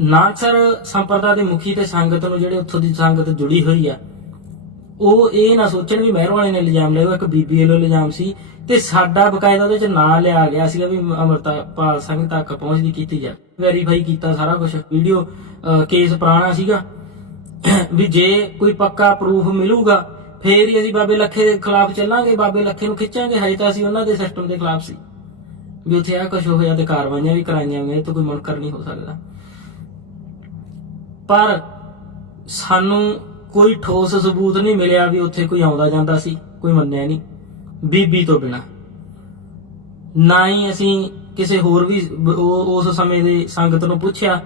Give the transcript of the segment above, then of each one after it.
ਨਾਚਰ ਸੰਪਰਦਾ ਦੇ ਮੁਖੀ ਤੇ ਸੰਗਤ ਨੂੰ ਜਿਹੜੇ ਉੱਥੋਂ ਦੀ ਸੰਗਤ ਜੁੜੀ ਹੋਈ ਆ ਉਹ ਇਹ ਨਾ ਸੋਚਣ ਵੀ ਮਹਿਰ ਵਾਲੇ ਨੇ ਇਲਜ਼ਾਮ ਲਾਇਆ ਇੱਕ ਬੀਬੀ ਵੱਲੋਂ ਇਲਜ਼ਾਮ ਸੀ ਤੇ ਸਾਡਾ ਬਕਾਇਦਾ ਉਹਦੇ ਚ ਨਾਂ ਲਿਆ ਗਿਆ ਸੀਗਾ ਵੀ ਪਾਲ ਸਿੰਘ ਤੱਕ ਪਹੁੰਚਦੀ ਕੀਤੀ ਜਾ ਵੈਰੀਫਾਈ ਕੀਤਾ ਸਾਰਾ ਕੁਝ ਵੀਡੀਓ ਕੇਸ ਪੁਰਾਣਾ ਸੀਗਾ ਵੀ ਜੇ ਕੋਈ ਪੱਕਾ ਪ੍ਰੂਫ ਮਿਲੂਗਾ ਫੇਰ ਹੀ ਅਸੀਂ ਬਾਬੇ ਲੱਖੇ ਦੇ ਖਿਲਾਫ ਚੱਲਾਂਗੇ ਬਾਬੇ ਲੱਖੇ ਨੂੰ ਖਿੱਚਾਂਗੇ ਹਜੇ ਤਾਂ ਅਸੀਂ ਉਹਨਾਂ ਦੇ ਸਿਸਟਮ ਦੇ ਖਿਲਾਫ ਸੀ ਵੀ ਉੱਥੇ ਆ ਕੁਝ ਹੋਇਆ ਤੇ ਕਾਰਵਾਈਆਂ ਵੀ ਕਰਾਈਆਂ ਗਈਆਂ ਤੇ ਕੋਈ ਮੁਨਕਰ ਨਹੀਂ ਹੋ ਸਕਦਾ ਪਰ ਸਾਨੂੰ ਕੋਈ ਠੋਸ ਸਬੂਤ ਨਹੀਂ ਮਿਲਿਆ ਵੀ ਉੱਥੇ ਕੋਈ ਆਉਂਦਾ ਜਾਂਦਾ ਸੀ ਕੋਈ ਮੰਨਿਆ ਨਹੀਂ ਬੀਬੀ ਤੋਂ ਬਿਨਾ ਨਾ ਹੀ ਅਸੀਂ ਕਿਸੇ ਹੋਰ ਵੀ ਉਸ ਸਮੇਂ ਦੇ ਸੰਗਤ ਨੂੰ ਪੁੱਛਿਆ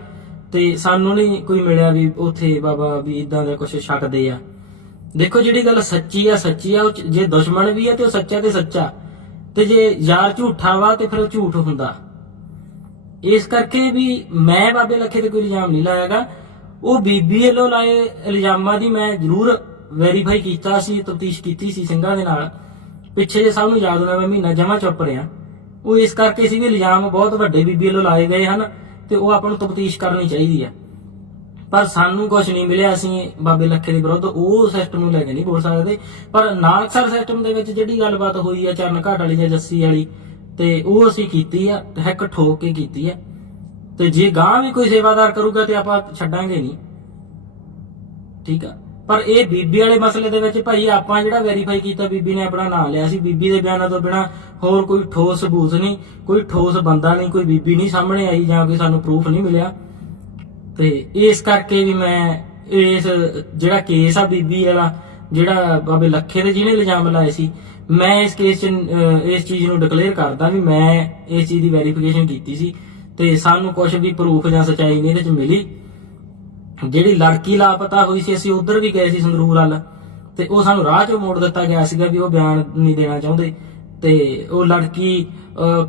ਤੇ ਸਾਨੂੰ ਨਹੀਂ ਕੋਈ ਮਿਲਿਆ ਵੀ ਉੱਥੇ ਬਾਬਾ ਵੀ ਇਦਾਂ ਦਾ ਕੁਝ ਛੱਡਦੇ ਆ ਦੇਖੋ ਜਿਹੜੀ ਗੱਲ ਸੱਚੀ ਆ ਸੱਚੀ ਆ ਜੇ ਦੁਸ਼ਮਣ ਵੀ ਆ ਤੇ ਉਹ ਸੱਚਾ ਤੇ ਸੱਚਾ ਤੇ ਜੇ ਯਾਰ ਝੂਠਾ ਵਾ ਤੇ ਫਿਰ ਝੂਠ ਹੁੰਦਾ ਇਸ ਕਰਕੇ ਵੀ ਮੈਂ ਬਾਬੇ ਲਖੇ ਤੇ ਕੋਈ ਇਲਜ਼ਾਮ ਨਹੀਂ ਲਾਇਆਗਾ ਉਹ ਬੀਬੀਏ ਲੋ ਲਾਏ ਇਲਜ਼ਾਮਾਂ ਦੀ ਮੈਂ ਜ਼ਰੂਰ ਵੈਰੀਫਾਈ ਕੀਤਾ ਸੀ ਤਫਤੀਸ਼ ਕੀਤੀ ਸੀ ਸਿੰਘਾਂ ਦੇ ਨਾਲ ਪਿੱਛੇ ਜੇ ਸਭ ਨੂੰ ਯਾਦ ਹੋਣਾ ਮੈਂ ਮਹੀਨਾ ਜਮਾ ਚੁੱਪ ਰਿਹਾ ਉਹ ਇਸ ਕਰਕੇ ਸੀ ਵੀ ਇਲਜ਼ਾਮ ਬਹੁਤ ਵੱਡੇ ਬੀਬੀਏ ਲੋ ਲਾਏ ਗਏ ਹਨ ਤੇ ਉਹ ਆਪਾਂ ਨੂੰ ਤਫਤੀਸ਼ ਕਰਨੀ ਚਾਹੀਦੀ ਹੈ ਪਰ ਸਾਨੂੰ ਕੁਝ ਨਹੀਂ ਮਿਲਿਆ ਅਸੀਂ ਬਾਬੇ ਲੱਖੇ ਦੇ ਵਿਰੁੱਧ ਉਹ ਸਿਸਟਮ ਨੂੰ ਲੈ ਕੇ ਨਹੀਂ ਬੋਲ ਸਕਦੇ ਪਰ ਨਾਨਕਸਰ ਸਿਸਟਮ ਦੇ ਵਿੱਚ ਜਿਹੜੀ ਗੱਲਬਾਤ ਹੋਈ ਆ ਚਰਨ ਘਾਟ ਵਾਲੀ ਜਾਂ ਜੱਸੀ ਵਾਲੀ ਤੇ ਉਹ ਅਸੀਂ ਕੀਤੀ ਆ ਹੈਕ ਠੋਕ ਕੇ ਕੀਤੀ ਆ ਤੇ ਜੇ ਗਾਂ ਵੀ ਕੋਈ ਸੇਵਾਦਾਰ ਕਰੂਗਾ ਤੇ ਆਪਾਂ ਛੱਡਾਂਗੇ ਨਹੀਂ ਠੀਕ ਆ ਪਰ ਇਹ ਬੀਬੀ ਵਾਲੇ ਮਸਲੇ ਦੇ ਵਿੱਚ ਭਾਈ ਆਪਾਂ ਜਿਹੜਾ ਵੈਰੀਫਾਈ ਕੀਤਾ ਬੀਬੀ ਨੇ ਆਪਣਾ ਨਾਮ ਲਿਆ ਸੀ ਬੀਬੀ ਦੇ ਬਿਆਨਾਂ ਤੋਂ ਬਿਨਾ ਹੋਰ ਕੋਈ ਠੋਸ ਸਬੂਤ ਨਹੀਂ ਕੋਈ ਠੋਸ ਬੰਦਾ ਨਹੀਂ ਕੋਈ ਬੀਬੀ ਨਹੀਂ ਸਾਹਮਣੇ ਆਈ ਜਾਂ ਕੋਈ ਸਾਨੂੰ ਪ੍ਰੂਫ ਨਹੀਂ ਮਿਲਿਆ ਤੇ ਇਸ ਕਰਕੇ ਵੀ ਮੈਂ ਇਸ ਜਿਹੜਾ ਕੇਸ ਆ ਬੀਬੀ ਵਾਲਾ ਜਿਹੜਾ ਬਾਬੇ ਲੱਖੇ ਦੇ ਜਿਹਨੇ ਇਲਜ਼ਾਮ ਲਾਏ ਸੀ ਮੈਂ ਇਸ ਕੇਸ ਇਸ ਚੀਜ਼ ਨੂੰ ਡਿਕਲੇਅਰ ਕਰਦਾ ਵੀ ਮੈਂ ਇਸ ਚੀਜ਼ ਦੀ ਵੈਰੀਫਿਕੇਸ਼ਨ ਕੀਤੀ ਸੀ ਤੇ ਸਾਨੂੰ ਕੁਝ ਵੀ ਪ੍ਰੂਫ ਜਾਂ ਸਚਾਈ ਨਹੀਂ ਇਹਦੇ ਚ ਮਿਲੀ ਜਿਹੜੀ ਲੜਕੀ ਲਾਪਤਾ ਹੋਈ ਸੀ ਅਸੀਂ ਉਧਰ ਵੀ ਗਏ ਸੀ ਸੰਗਰੂਰ ਵੱਲ ਤੇ ਉਹ ਸਾਨੂੰ ਰਾਹ ਚੋਂ ਮੋੜ ਦਿੱਤਾ ਗਿਆ ਸੀਗਾ ਵੀ ਉਹ ਬਿਆਨ ਨਹੀਂ ਦੇਣਾ ਚਾਹੁੰਦੇ ਤੇ ਉਹ ਲੜਕੀ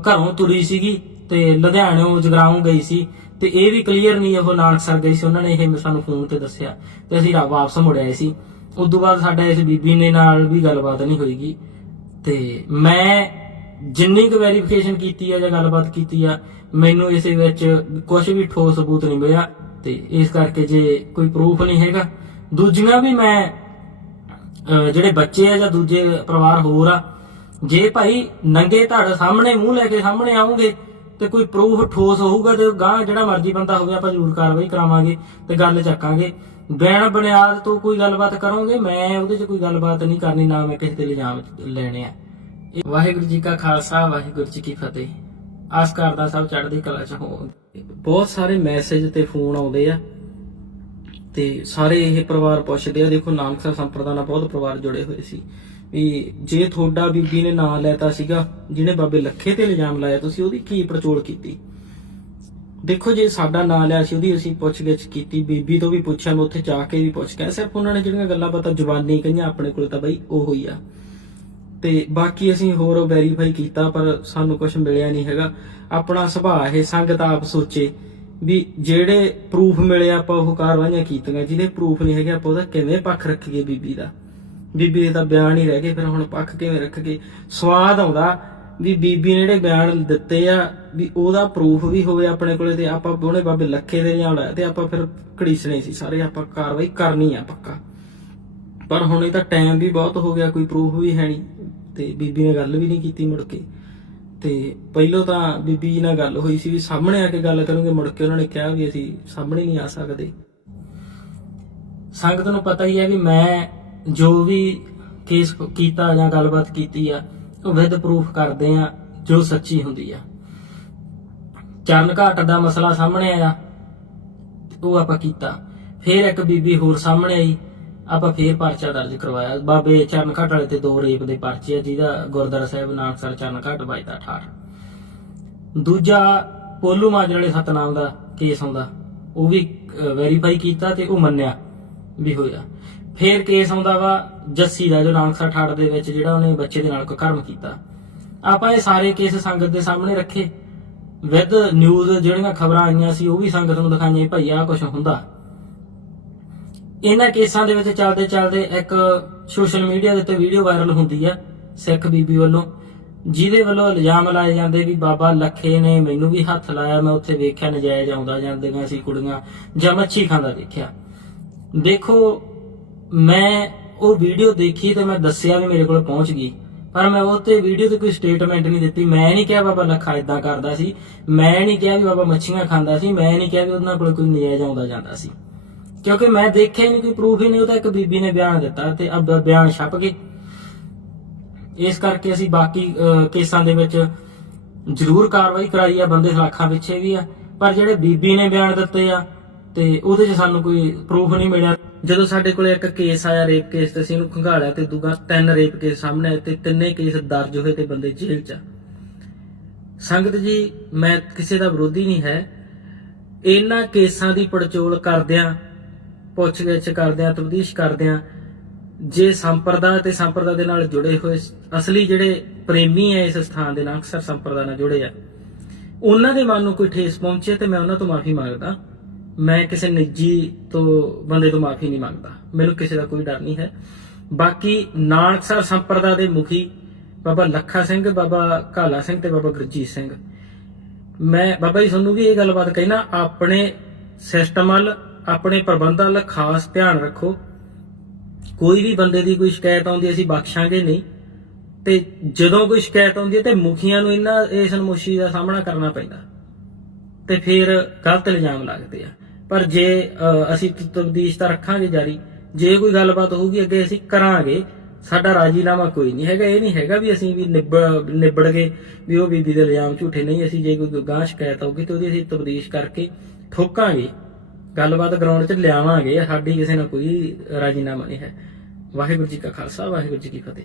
ਘਰੋਂ ਤੁਰੀ ਸੀਗੀ ਤੇ ਲੁਧਿਆਣੋਂ ਜਗਰਾਉਂ ਗਈ ਸੀ ਤੇ ਇਹ ਵੀ ਕਲੀਅਰ ਨਹੀਂ ਉਹ ਨਾਨਕਸਰ ਗਈ ਸੀ ਉਹਨਾਂ ਨੇ ਇਹ ਸਾਨੂੰ ਫੋਨ ਤੇ ਦੱਸਿਆ ਤੇ ਅਸੀਂ ਵਾਪਸ ਮੁੜ ਆਏ ਸੀ ਉਸ ਤੋਂ ਬਾਅਦ ਸਾਡਾ ਇਸ ਬੀਬੀ ਨੇ ਨਾਲ ਵੀ ਗੱਲਬਾਤ ਨਹੀਂ ਹੋਈਗੀ ਤੇ ਮੈਂ ਜਿੰਨੀ ਕੁ ਵੈਰੀਫਿਕੇਸ਼ਨ ਕੀਤੀ ਆ ਜਾਂ ਗੱਲਬਾਤ ਕੀਤੀ ਆ ਮੈਨੂੰ ਇਸ ਵਿੱਚ ਕੁਝ ਵੀ ਠੋਸ ਸਬੂਤ ਨਹੀਂ ਮਿਲਿਆ ਤੇ ਇਸ ਕਰਕੇ ਜੇ ਕੋਈ ਪ੍ਰੂਫ ਨਹੀਂ ਹੈਗਾ ਦੂਜੀਆਂ ਵੀ ਮੈਂ ਜਿਹੜੇ ਬੱਚੇ ਆ ਜਾਂ ਦੂਜੇ ਪਰਿਵਾਰ ਹੋਰ ਆ ਜੇ ਭਾਈ ਨੰਗੇ ਧੜ ਸਾਹਮਣੇ ਮੂੰਹ ਲੈ ਕੇ ਸਾਹਮਣੇ ਆਉਂਗੇ ਤੇ ਕੋਈ ਪ੍ਰੂਫ ਠੋਸ ਹੋਊਗਾ ਤੇ ਗਾਂ ਜਿਹੜਾ ਮਰਜ਼ੀ ਬੰਦਾ ਹੋਵੇ ਆਪਾਂ ਜ਼ਰੂਰ ਕਾਰਵਾਈ ਕਰਾਵਾਂਗੇ ਤੇ ਗੱਲ ਚੱਕਾਂਗੇ ਬੈਣ ਬੁਨਿਆਦ ਤੋਂ ਕੋਈ ਗੱਲਬਾਤ ਕਰੋਗੇ ਮੈਂ ਉਹਦੇ 'ਚ ਕੋਈ ਗੱਲਬਾਤ ਨਹੀਂ ਕਰਨੀ ਨਾ ਮੈਂ ਕਿਸੇ ਤੇ ਇਲਜ਼ਾਮ ਲੈਣੇ ਆ ਵਾਹਿਗੁਰੂ ਜੀ ਕਾ ਖਾਲਸਾ ਵਾਹਿਗੁਰੂ ਜੀ ਕੀ ਫਤਿਹ ਆਸ ਕਰਦਾ ਸਭ ਚੜ੍ਹਦੀ ਕਲਾ ਚ ਹੋ ਬਹੁਤ ਸਾਰੇ ਮੈਸੇਜ ਤੇ ਫੋਨ ਆਉਂਦੇ ਆ ਤੇ ਸਾਰੇ ਇਹ ਪਰਿਵਾਰ ਪੁੱਛਦੇ ਆ ਦੇਖੋ ਨਾਮਕਸਰ ਸੰਪਰਦਾ ਨਾਲ ਬਹੁਤ ਪਰਿਵਾਰ ਜੁੜੇ ਹੋਏ ਸੀ ਵੀ ਜੇ ਤੁਹਾਡਾ ਬੀਬੀ ਨੇ ਨਾਂ ਲੈਤਾ ਸੀਗਾ ਜਿਹਨੇ ਬਾਬੇ ਲੱਖੇ ਤੇ ਇਲਜ਼ਾਮ ਲਾਇਆ ਤੁਸੀਂ ਉਹਦੀ ਕੀ ਪਰਚੋਲ ਕੀਤੀ ਦੇਖੋ ਜੇ ਸਾਡਾ ਨਾਂ ਲਿਆ ਸੀ ਉਹਦੀ ਅਸੀਂ ਪੁੱਛਗਿੱਛ ਕੀਤੀ ਬੀਬੀ ਤੋਂ ਵੀ ਪੁੱਛਿਆ ਮੈਂ ਉੱਥੇ ਜਾ ਕੇ ਵੀ ਪੁੱਛ ਕੇ ਸਿਰਫ ਉਹਨਾਂ ਨੇ ਜਿਹੜੀਆਂ ਗੱਲਾਂ ਬਾਤਾਂ ਜ਼ੁਬਾਨੀ ਕਹੀਆਂ ਆਪਣੇ ਕੋਲ ਤਾਂ ਬਈ ਉਹ ਹੀ ਆ ਤੇ ਬਾਕੀ ਅਸੀਂ ਹੋਰ ਵੈਰੀਫਾਈ ਕੀਤਾ ਪਰ ਸਾਨੂੰ ਕੁਝ ਮਿਲਿਆ ਨਹੀਂ ਹੈਗਾ ਆਪਣਾ ਸੁਭਾਅ ਇਹ ਸੰਗਤ ਆਪ ਸੋਚੇ ਵੀ ਜਿਹੜੇ ਪ੍ਰੂਫ ਮਿਲੇ ਆਪਾਂ ਉਹ ਕਾਰਵਾਈਆਂ ਕੀਤੀਆਂ ਜਿਹਦੇ ਪ੍ਰੂਫ ਨਹੀਂ ਹੈਗੇ ਆਪਾਂ ਉਹਦਾ ਕਿਵੇਂ ਪੱਖ ਰੱਖੀਏ ਬੀਬੀ ਦਾ ਬੀਬੀ ਦੇ ਤਾਂ ਬਿਆਨ ਹੀ ਰਹਿ ਗਏ ਫਿਰ ਹੁਣ ਪੱਖ ਕਿਵੇਂ ਰੱਖਗੇ ਸਵਾਦ ਆਉਂਦਾ ਵੀ ਬੀਬੀ ਨੇ ਜਿਹੜੇ ਬਿਆਨ ਦਿੱਤੇ ਆ ਵੀ ਉਹਦਾ ਪ੍ਰੂਫ ਵੀ ਹੋਵੇ ਆਪਣੇ ਕੋਲੇ ਤੇ ਆਪਾਂ ਉਹਨੇ ਬਾਬੇ ਲੱਖੇ ਦੇ ਲਿਆਉਣਾ ਤੇ ਆਪਾਂ ਫਿਰ ਘੜੀਸਣੇ ਸੀ ਸਾਰੇ ਆਪਾਂ ਕਾਰਵਾਈ ਕਰਨੀ ਆ ਪੱਕਾ ਪਰ ਹੁਣ ਇਹ ਤਾਂ ਟਾਈਮ ਵੀ ਬਹੁਤ ਹੋ ਗਿਆ ਕੋਈ ਪ੍ਰੂਫ ਵੀ ਹੈ ਨਹੀਂ ਤੇ ਬੀਬੀ ਨੇ ਗੱਲ ਵੀ ਨਹੀਂ ਕੀਤੀ ਮੁੜ ਕੇ ਤੇ ਪਹਿਲਾਂ ਤਾਂ ਬੀਬੀ ਜੀ ਨਾਲ ਗੱਲ ਹੋਈ ਸੀ ਵੀ ਸਾਹਮਣੇ ਆ ਕੇ ਗੱਲ ਕਰੂਗੇ ਮੁੜ ਕੇ ਉਹਨਾਂ ਨੇ ਕਿਹਾ ਵੀ ਅਸੀਂ ਸਾਹਮਣੇ ਨਹੀਂ ਆ ਸਕਦੇ ਸੰਗਤ ਨੂੰ ਪਤਾ ਹੀ ਹੈ ਵੀ ਮੈਂ ਜੋ ਵੀ ਕੇਸ ਕੀਤਾ ਜਾਂ ਗੱਲਬਾਤ ਕੀਤੀ ਆ ਉਹ ਵਿਦ ਪ੍ਰੂਫ ਕਰਦੇ ਆ ਜੋ ਸੱਚੀ ਹੁੰਦੀ ਆ ਚਰਨ ਘਾਟ ਦਾ ਮਸਲਾ ਸਾਹਮਣੇ ਆਇਆ ਉਹ ਆਪਾਂ ਕੀਤਾ ਫਿਰ ਇੱਕ ਬੀਬੀ ਹੋਰ ਸਾਹਮਣੇ ਆਈ ਆਪਾਂ ਫੇਰ ਪਰਚਾ ਦਰਜ ਕਰਵਾਇਆ ਬਾਬੇ ਚਰਨਖੱਟ ਵਾਲੇ ਤੇ ਦੋ ਰੇਪ ਦੇ ਪਰਚੇ ਆ ਜਿਹਦਾ ਗੁਰਦੁਆਰਾ ਸਾਹਿਬ ਨਾਨਕਸਰ ਚਰਨਖੱਟ ਵੱਜਦਾ ਠਾਰ ਦੂਜਾ ਪੋਲੂ ਮਾਜਰ ਵਾਲੇ ਸਤਨਾਮ ਦਾ ਕੇਸ ਹੁੰਦਾ ਉਹ ਵੀ ਵੈਰੀਫਾਈ ਕੀਤਾ ਤੇ ਉਹ ਮੰਨਿਆ ਵੀ ਹੋਇਆ ਫੇਰ ਕੇਸ ਆਉਂਦਾ ਵਾ ਜੱਸੀ ਦਾ ਜੋ ਨਾਨਕਸਰ ਠਾੜ ਦੇ ਵਿੱਚ ਜਿਹੜਾ ਉਹਨੇ ਬੱਚੇ ਦੇ ਨਾਲ ਕੋ ਕਰਮ ਕੀਤਾ ਆਪਾਂ ਇਹ ਸਾਰੇ ਕੇਸ ਸੰਗਤ ਦੇ ਸਾਹਮਣੇ ਰੱਖੇ ਵਿਦ ਨਿਊਜ਼ ਜਿਹੜੀਆਂ ਖਬਰਾਂ ਆਈਆਂ ਸੀ ਉਹ ਵੀ ਸੰਗਤ ਨੂੰ ਦਿਖਾਈਆਂ ਭਈ ਆ ਕੁਝ ਹੁੰਦਾ ਇਹਨਾਂ ਕੇਸਾਂ ਦੇ ਵਿੱਚ ਚੱਲਦੇ ਚੱਲਦੇ ਇੱਕ ਸੋਸ਼ਲ ਮੀਡੀਆ ਦੇ ਉੱਤੇ ਵੀਡੀਓ ਵਾਇਰਲ ਹੁੰਦੀ ਆ ਸਿੱਖ ਬੀਬੀ ਵੱਲੋਂ ਜਿਹਦੇ ਵੱਲੋਂ ਇਲਜ਼ਾਮ ਲਾਏ ਜਾਂਦੇ ਵੀ ਬਾਬਾ ਲੱਖੇ ਨੇ ਮੈਨੂੰ ਵੀ ਹੱਥ ਲਾਇਆ ਮੈਂ ਉੱਥੇ ਵੇਖਿਆ ਨਜਾਇਜ਼ ਆਉਂਦਾ ਜਾਂਦੇ ਜਾਂਦੀਆਂ ਸੀ ਕੁੜੀਆਂ ਜਾਂ ਮੱਛੀ ਖਾਂਦਾ ਦੇਖਿਆ ਦੇਖੋ ਮੈਂ ਉਹ ਵੀਡੀਓ ਦੇਖੀ ਤੇ ਮੈਂ ਦੱਸਿਆ ਵੀ ਮੇਰੇ ਕੋਲ ਪਹੁੰਚ ਗਈ ਪਰ ਮੈਂ ਉਹ ਤੇ ਵੀਡੀਓ ਤੇ ਕੋਈ ਸਟੇਟਮੈਂਟ ਨਹੀਂ ਦਿੱਤੀ ਮੈਂ ਨਹੀਂ ਕਿਹਾ ਬਾਬਾ ਲੱਖਾ ਇਦਾਂ ਕਰਦਾ ਸੀ ਮੈਂ ਨਹੀਂ ਕਿਹਾ ਵੀ ਬਾਬਾ ਮੱਛੀਆਂ ਖਾਂਦਾ ਸੀ ਮੈਂ ਨਹੀਂ ਕਿਹਾ ਵੀ ਉਹਨਾਂ ਕੋਲ ਕੋਈ ਨਜਾਇਜ਼ ਆਉਂਦਾ ਜਾਂਦਾ ਸੀ ਕਿਉਂਕਿ ਮੈਂ ਦੇਖਿਆ ਹੀ ਨਹੀਂ ਕੋਈ ਪ੍ਰੂਫ ਹੀ ਨਹੀਂ ਉਹ ਤਾਂ ਇੱਕ ਬੀਬੀ ਨੇ ਬਿਆਨ ਦਿੱਤਾ ਤੇ ਅਬ ਬਿਆਨ ਛਪ ਗਏ ਇਸ ਕਰਕੇ ਅਸੀਂ ਬਾਕੀ ਕੇਸਾਂ ਦੇ ਵਿੱਚ ਜ਼ਰੂਰ ਕਾਰਵਾਈ ਕਰਾਈ ਆ ਬੰਦੇ ਸਲਾਖਾਂ ਪਿੱਛੇ ਵੀ ਆ ਪਰ ਜਿਹੜੇ ਬੀਬੀ ਨੇ ਬਿਆਨ ਦਿੱਤੇ ਆ ਤੇ ਉਹਦੇ 'ਚ ਸਾਨੂੰ ਕੋਈ ਪ੍ਰੂਫ ਨਹੀਂ ਮਿਲਿਆ ਜਦੋਂ ਸਾਡੇ ਕੋਲੇ ਇੱਕ ਕੇਸ ਆਇਆ ਰੇਪ ਕੇਸ ਤੇ ਅਸੀਂ ਉਹਨੂੰ ਖੰਗਾਲਿਆ ਤੇ ਦੂਗਾ ਤਿੰਨ ਰੇਪ ਕੇਸ ਸਾਹਮਣੇ ਆਏ ਤੇ ਤਿੰਨੇ ਕੇਸ ਦਰਜ ਹੋਏ ਤੇ ਬੰਦੇ ਜੇਲ੍ਹ 'ਚ ਸੰਗਤ ਜੀ ਮੈਂ ਕਿਸੇ ਦਾ ਵਿਰੋਧੀ ਨਹੀਂ ਹੈ ਇਹਨਾਂ ਕੇਸਾਂ ਦੀ ਪੜਚੋਲ ਕਰਦਿਆਂ ਪੁੱਛਗਿੱਛ ਕਰਦੇ ਆ ਤਬਦੀਸ਼ ਕਰਦੇ ਆ ਜੇ ਸੰਪਰਦਾ ਤੇ ਸੰਪਰਦਾ ਦੇ ਨਾਲ ਜੁੜੇ ਹੋਏ ਅਸਲੀ ਜਿਹੜੇ ਪ੍ਰੇਮੀ ਐ ਇਸ ਸਥਾਨ ਦੇ ਨਾਲ ਅਕਸਰ ਸੰਪਰਦਾ ਨਾਲ ਜੁੜੇ ਆ ਉਹਨਾਂ ਦੇ ਮਨ ਨੂੰ ਕੋਈ ਠੇਸ ਪਹੁੰਚੇ ਤੇ ਮੈਂ ਉਹਨਾਂ ਤੋਂ ਮਾਫੀ ਮੰਗਦਾ ਮੈਂ ਕਿਸੇ ਨਿੱਜੀ ਤੋਂ ਬੰਦੇ ਤੋਂ ਮਾਫੀ ਨਹੀਂ ਮੰਗਦਾ ਮੈਨੂੰ ਕਿਸੇ ਦਾ ਕੋਈ ਡਰ ਨਹੀਂ ਹੈ ਬਾਕੀ ਨਾਨਕਸਰ ਸੰਪਰਦਾ ਦੇ ਮੁਖੀ ਬਾਬਾ ਲੱਖਾ ਸਿੰਘ ਬਾਬਾ ਕਾਲਾ ਸਿੰਘ ਤੇ ਬਾਬਾ ਗੁਰਜੀਤ ਸਿੰਘ ਮੈਂ ਬਾਬਾ ਜੀ ਤੁਹਾਨੂੰ ਵੀ ਇਹ ਗੱਲਬਾਤ ਕਹਿਣਾ ਆਪਣੇ ਸਿਸਟਮ ਵੱਲ ਆਪਣੇ ਪ੍ਰਬੰਧਾਂ 'ਲ ਖਾਸ ਧਿਆਨ ਰੱਖੋ ਕੋਈ ਵੀ ਬੰਦੇ ਦੀ ਕੋਈ ਸ਼ਿਕਾਇਤ ਆਉਂਦੀ ਅਸੀਂ ਬਖਸ਼ਾਂਗੇ ਨਹੀਂ ਤੇ ਜਦੋਂ ਕੋਈ ਸ਼ਿਕਾਇਤ ਆਉਂਦੀ ਹੈ ਤੇ ਮੁਖੀਆਂ ਨੂੰ ਇਹਨਾਂ ਇਸ ਨਮੋਸ਼ੀ ਦਾ ਸਾਹਮਣਾ ਕਰਨਾ ਪੈਂਦਾ ਤੇ ਫਿਰ ਗਲਤ ਇਲਜ਼ਾਮ ਲੱਗਦੇ ਆ ਪਰ ਜੇ ਅਸੀਂ ਤਬਦੀਸ਼ ਤਾਂ ਰੱਖਾਂਗੇ ਜਾਰੀ ਜੇ ਕੋਈ ਗੱਲਬਾਤ ਹੋਊਗੀ ਅੱਗੇ ਅਸੀਂ ਕਰਾਂਗੇ ਸਾਡਾ ਰਾਜੀਨਾਮਾ ਕੋਈ ਨਹੀਂ ਹੈਗਾ ਇਹ ਨਹੀਂ ਹੈਗਾ ਵੀ ਅਸੀਂ ਵੀ ਨਿਬੜ ਗਏ ਵੀ ਉਹ ਬੀਬੀ ਦੇ ਇਲਜ਼ਾਮ ਝੂਠੇ ਨਹੀਂ ਅਸੀਂ ਜੇ ਕੋਈ ਗਾਂ ਸ਼ਿਕਾਇਤ ਆਉਗੀ ਤੇ ਉਹਦੀ ਅਸੀਂ ਤਬਦੀਸ਼ ਕਰਕੇ ਠੋਕਾਂਗੇ ਗੱਲਬਾਤ ਗਰਾਊਂਡ 'ਚ ਲਿਆਵਾਂਗੇ ਸਾਡੀ ਕਿਸੇ ਨਾਲ ਕੋਈ ਰਾਜੀਨਾਮਾ ਨਹੀਂ ਹੈ ਵਾਹਿਗੁਰੂ ਜੀ ਕਾ ਖਾਲਸਾ ਵਾਹਿਗੁਰੂ ਜੀ ਕੀ ਫਤਿਹ